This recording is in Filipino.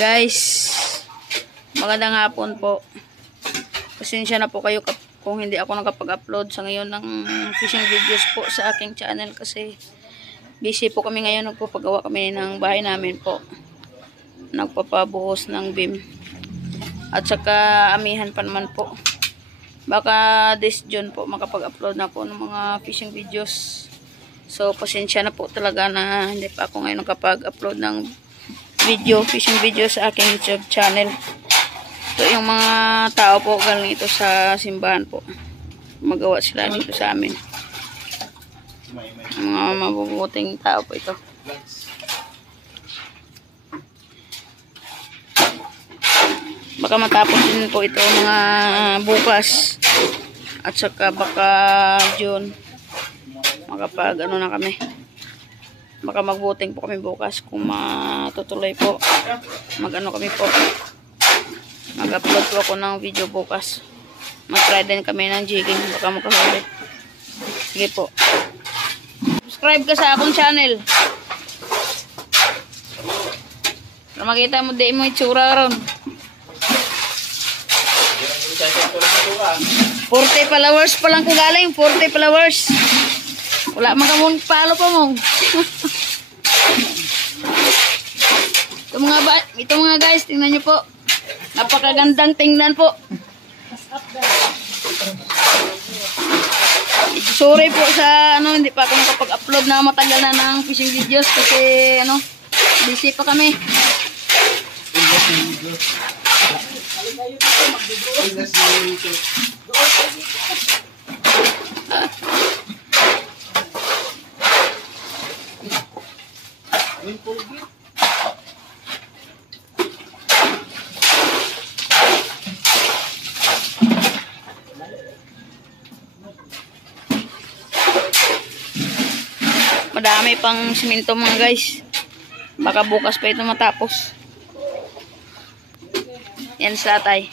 Guys, magandang hapon po. Pasensya na po kayo kung hindi ako nakapag-upload sa ngayon ng fishing videos po sa aking channel kasi busy po kami ngayon. Nagpapagawa kami ng bahay namin po. Nagpapabuhos ng beam. At saka amihan pa naman po. Baka this June po makapag-upload na po ng mga fishing videos. So pasensya na po talaga na hindi pa ako ngayon nakapag-upload ng fishing video sa aking YouTube channel. So yung mga tao po galing ito sa simbahan po. Magawa sila dito sa amin. Mga mabubuting tao po ito. Baka matapos din po ito mga bukas. At saka baka June makapag ano na kami. Baka magbuting po kami bukas kung matutuloy po. Mag-ano kami po. Mag-upload po ako ng video bukas. Mag-try din kami ng jigging. Baka makahuli. Sige po. Subscribe ka sa akong channel. Para makita mo di mo itsura ron. 40 followers pa lang ko galing. 40 followers. Wala makamong palo pa mo. Ito mga guys, tingnan nyo po. Napakagandang tingnan po. Sorry po sa hindi pa ako nakapag-upload na matagal na ng fishing videos kasi busy pa kami. Madami pang simento mga guys. Baka bukas pa ito matapos. Yan sa atay.